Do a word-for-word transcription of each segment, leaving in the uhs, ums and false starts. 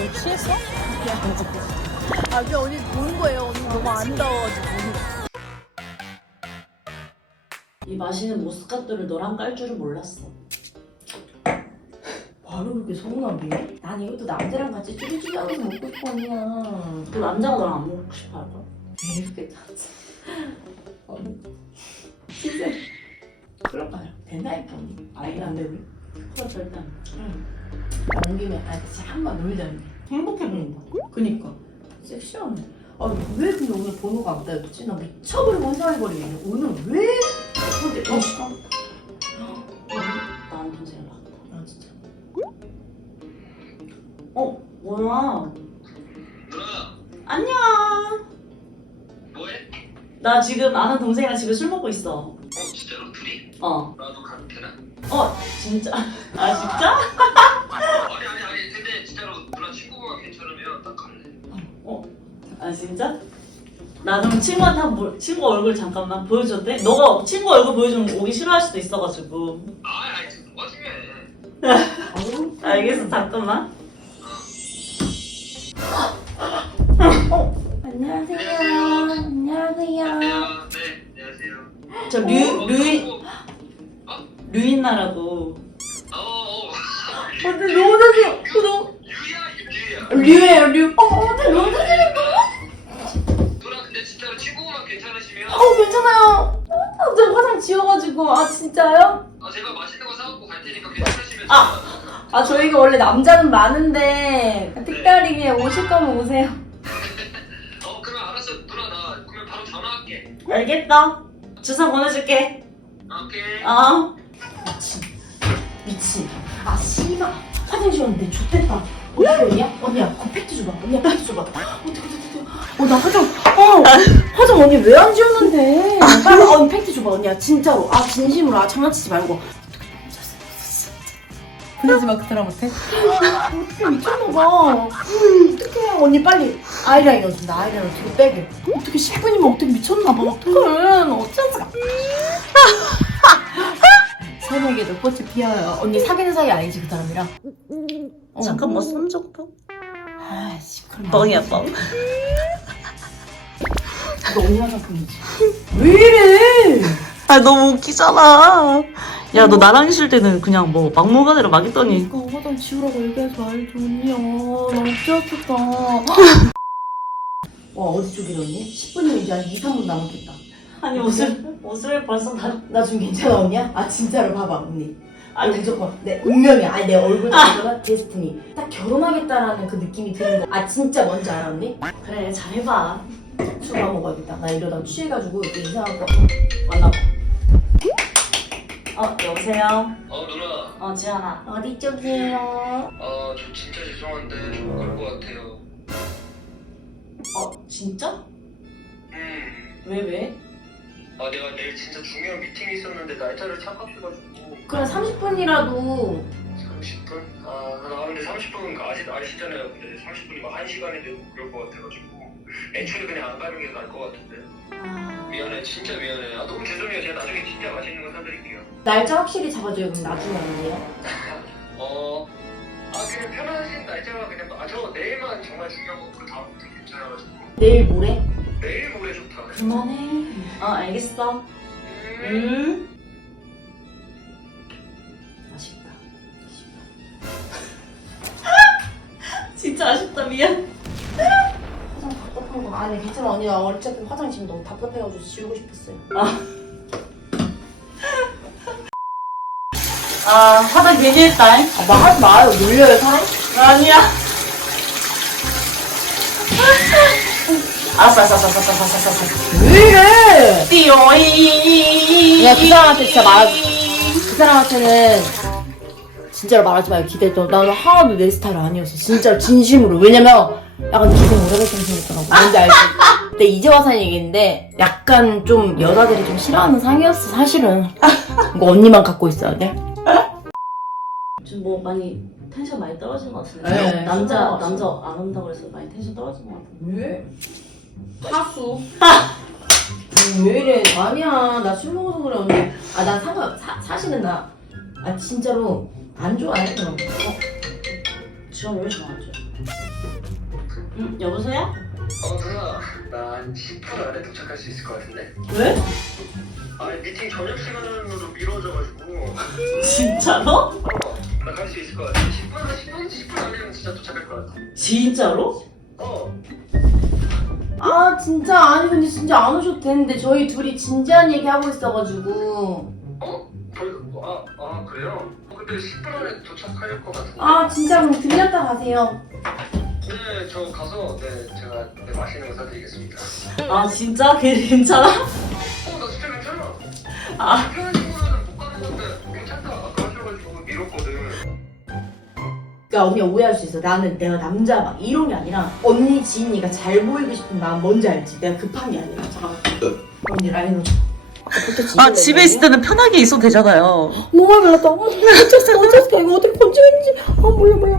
너 취했어? 아, 그냥 언니 보는 거예요. 언니 너무 아름다워가지고. 이 맛있는 모스카토를 너랑 깔 줄은 몰랐어. 바로 그렇게 서운하게? 난 이것도 남자랑 같이 쭈루쭈루 하면서 먹고 싶어 언니야. 그 남자가 너랑 안 먹고 싶어 할까? 왜 이렇게 짜증? 언니 진짜 그럴까요? 된다니까 언니. 아이가 안 돼 우리? 그거 절대 안 돼. 응. 온 김에 아 진짜 한번 놀자 언니. 행복해 보인다. 그니까 섹시하네. 아왜 근데 오늘 번호가 안 따였지? 나 미쳐버리고 환장해버리겠네. 오늘 왜? 근데 어? 나는 동생 연락한다. 아 진짜. 어? 뭐야? 누나 안녕. 뭐해? 나 지금 아는 동생이랑 집에 술 먹고 있어. 어 진짜로 둘이? 어. 나도 가도 되나? 어? 진짜? 아 진짜? 아니 아니 아니 근데 진짜로 누나 친구가 괜찮으면 딱 갈래. 아 진짜? 나 그럼 친구한테 한 번, 친구 얼굴 잠깐만 보여줘도 돼? 너가 친구 얼굴 보여주면 오기 싫어할 수도 있어가지고. 아 아니 지금 뭐가 중요해. 알겠어, 잠깐만. 안녕하세요. 안녕하세요. 안녕. 네 안녕하세요. 저 류, 류인, 어? 류인나라고. 어어. 근데 너무 잘생겨. 너 유야 유야. 류예요 류. 어, 근데 너무 잘생겼어. 누나 근데 진짜로 친구만 괜찮으시면 어 괜찮아요. 아, 저 화장 지워가지고. 아 진짜요? 아 제가 맛있는 거 사갖고 갈 테니까 괜찮으시면 아! 아 저희가 원래 남자는 많은데 특별히 그냥 오실 거면 오세요. 어 그럼 알았어 누나 나 그러면 바로 전화할게. 알겠다. 주소 보내줄게. 오케이. 어? 미친. 미친. 아 씨발. 화장 지웠는데 좋댔다. 어떻게 언니야? 언니야 그 팩트 줘봐. 언니야 팩트 줘봐. 어떻게 어떻게 어떻게. 어나 화장. 어 화장 언니 왜 안 지웠는데? 빨리 언니 팩트 줘봐 언니야 진짜로. 아 진심으로. 아 장난치지 말고. 그러지 마 그 사람한테. 어떻게 미쳤나봐. 어떡해 언니 빨리 아이라이너 준다. 아이라이너 뒤로 빼게. 어떻게 십 분이면 어떻게 미쳤나봐. 어떡해 어쩌지. 새내기도 꽃이 피어요. 언니 사귀는 사이 아니지 그 사람이랑? 어. 잠깐 뭐 썸 정도? 아씨 그럼 뻥이야, 뻥. 이거 언니 화장품이지. 왜 이래? 아, 너무 웃기잖아. 야, 너 나랑 있을 때는 그냥 뭐 막무가내로 막 했더니. 이거 화장 지우라고 얘기해서 알죠 언니야. 나 어쩌겠다. 와 어디 쪽이래 언니? 십 분이면 이제 한 이, 삼 분 남았겠다. 아니, 옷을, 옷을 벌써 다. 나 좀 괜찮아 언니야? 아 진짜로 봐봐 언니. 아니, 아니 무조건 내 운명이야. 아니 내 얼굴 자체가 데스티니. 딱 결혼하겠다라는 그 느낌이 드는 거. 아 진짜 뭔지 알아 언니? 그래, 잘해봐. 술 안 먹어야겠다. 나 이러다 취해가지고 이렇게 이상한 거 만나봐. 어, 여보세요? 어 누나. 어, 지연아. 어디 쪽이에요? 아 저 진짜 죄송한데 좀 그럴 것 같아요. 어, 진짜? 음. 왜, 왜? 아 내가 내일 진짜 중요한 미팅이 있었는데 날짜를 착각해가지고 그래 삼십 분이라도. 삼십 분? 아, 아 근데 삼십 분 아시, 아시잖아요. 근데 삼십 분이 막 한 시간이 되고 그럴 것 같아가지고 애초에 그냥 안 가는 게 나을 것 같은데. 아, 미안해 진짜 미안해. 아 너무 죄송해요. 제가 나중에 진짜 맛있는 거 사드릴게요. 날짜 확실히 잡아줘요. 그럼 나중에 언니요. 어... 아 그냥 편하신 날짜가 그냥 아 저 내일만 정말 중요한 거고 그 다음부터 괜찮아가지고 내일 모레? 내일 모레 좋다. 그만해. 어, 알겠어. 음. 음. 아쉽다. 진짜 아쉽다, 미안. 화장 답답한 거. 아니 괜찮아 언니. 나 어쨌든 화장 지금 너무 답답해가지고 지우고 싶었어요. 아, 화장 괜히 했다. 아 말 마요. 놀려요 사람? 아니야. 알았어, 알았어, 알았어, 알았어, 알았어, 알았어. 왜 이래? 띠용이. 야, 그 사람한테 진짜 말- 그 사람한테는 진짜로 말하지 마요. 기대했던. 나는 하나도 내 스타일 아니었어. 진짜로 진심으로. 왜냐면 약간 기생 오래됐던 생겼더라고. 뭔지 알지? 근데 이제 와서 하는 얘기인데 약간 좀 여자들이 좀 싫어하는 상이었어 사실은. 이거 언니만 갖고 있어야 돼. 지금 뭐 많이 텐션 많이 떨어진 것 같은데. 네, 남자 떨어졌어. 남자 안 온다고 그래서 많이 텐션 떨어진 것 같은데. 왜? 하수. 왜 이래? 아니야. 나 술 먹어서 그래 언니. 아 난 상관 사, 사실은 나 아 진짜로 안 좋아해 그런 거. 지원 왜 좋아하지? 응, 여보세요? 어 누나 나 한 십 분 안에 도착할 수 있을 것 같은데? 왜? 아니 미팅 저녁 시간으로 미뤄져가지고 진짜로? 어나 갈 수 있을 것 같아. 십 분, 십 분, 십 분 안에는 진짜 도착할 것 같아. 진짜로? 어 아 진짜 아니 근데 진짜 안 오셔도 되는데 저희 둘이 진지한 얘기 하고 있어가지고 어? 벌, 아, 아 그래요? 어, 근데 십 분 안에 도착할 것 같은데? 아 진짜 그럼 들렸다 가세요. 네, 저 가서 네 제가 네, 맛있는 거 사드리겠습니다. 아 진짜? 걔 괜찮아? 어, 나 진짜 괜찮아. 아 불편한 친구는 못 가는 건데 괜찮다. 아까 하셔가지고 미뤘거든. 그러니까 언니가 오해할 수 있어. 나는 내가 남자 막 이런 게 아니라 언니 지인이가 잘 보이고 싶은 마음 뭔지 알지? 내가 급한 게 아니라. 잠깐만. 언니 라인으로. 아, 집에 있을 때는 편하게 있어도 되잖아요. 너무 몰랐다. 어머, 어쩌어 어쩌어 이거 어떻게 건지겠는지. 아 몰라 몰라.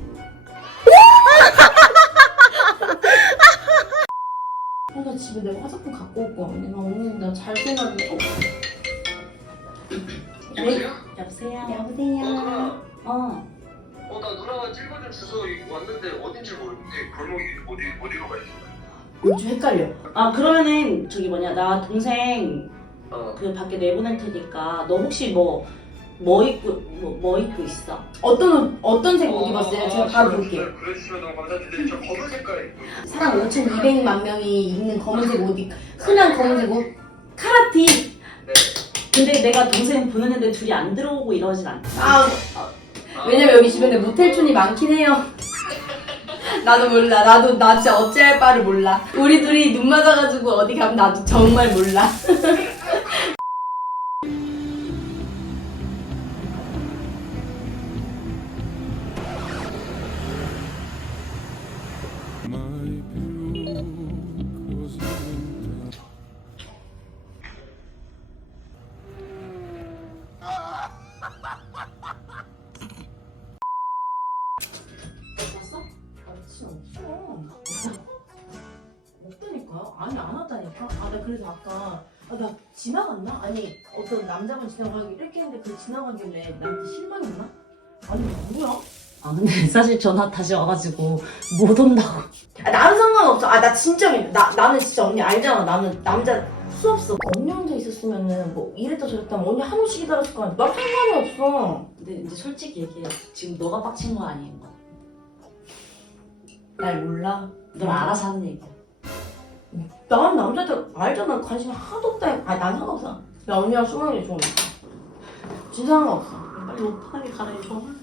나 집에 내가 화장품 갖고 올거 언니 나 오늘 나 잘 생각해. 어? 여보세요? 여보세요? 어, 여보세요. 누나. 어. 어, 나 누나가 찍어준 주소 왔는데 어딘지 모르는데 골목이 어디 어디로 가야 돼? 요즘 헷갈려. 아 그러면은 저기 뭐냐 나 동생 어. 그 밖에 내보낼 테니까 너 혹시 뭐 뭐 입고 뭐, 뭐 입고 있어? 어떤 옷, 어떤 색 옷 입었어요? 제가 바로 볼게요. 그래 주시면 너무 감사드린데 저 검은 색깔 입고 있어요. 사람 오천이백만 명이 입는 검은색 옷, 입- 흔한 검은색 옷, 카라티. 네. 근데 내가 동생 보내는데 둘이 안 들어오고 이러진 않다. 아, 아, 왜냐면 여기 주변에 모텔촌이 많긴 해요. 나도 몰라. 나도 나 진짜 어찌할 바를 몰라. 우리 둘이 눈 맞아가지고 어디 가면 나도 정말 몰라. 왔어? 없지 없어. 없다니까요? 아니 안 왔다니까? 아 나 그래서 아까 아, 나 지나갔나? 아니 어떤 남자분 지나가기 이렇게 했는데 그 지나가길래 나한테 실망했나? 아니 뭐야? 아 근데 사실 전화 다시 와가지고 못 온다고. 아, 나는 상관없어. 아 나 진짜 믿- 나 나는 진짜 언니 알잖아. 나는 남자 수 없어. 언니 혼자 있었으면은 뭐 이랬다 저랬다 하면 언니 한우씩 기다렸을 거 아니야. 나 상관이 없어. 근데 이제 솔직히 얘기해. 지금 너가 빡친 거 아니에요? 날 몰라. 넌 알아서 하는 얘기야. 난 남자들 알잖아. 관심 하나도 없다. 아니 난 상관없어. 나 언니랑 수영이 좋으니까. 진짜 상관없어. 빨리 옷 편하게 갈아입어.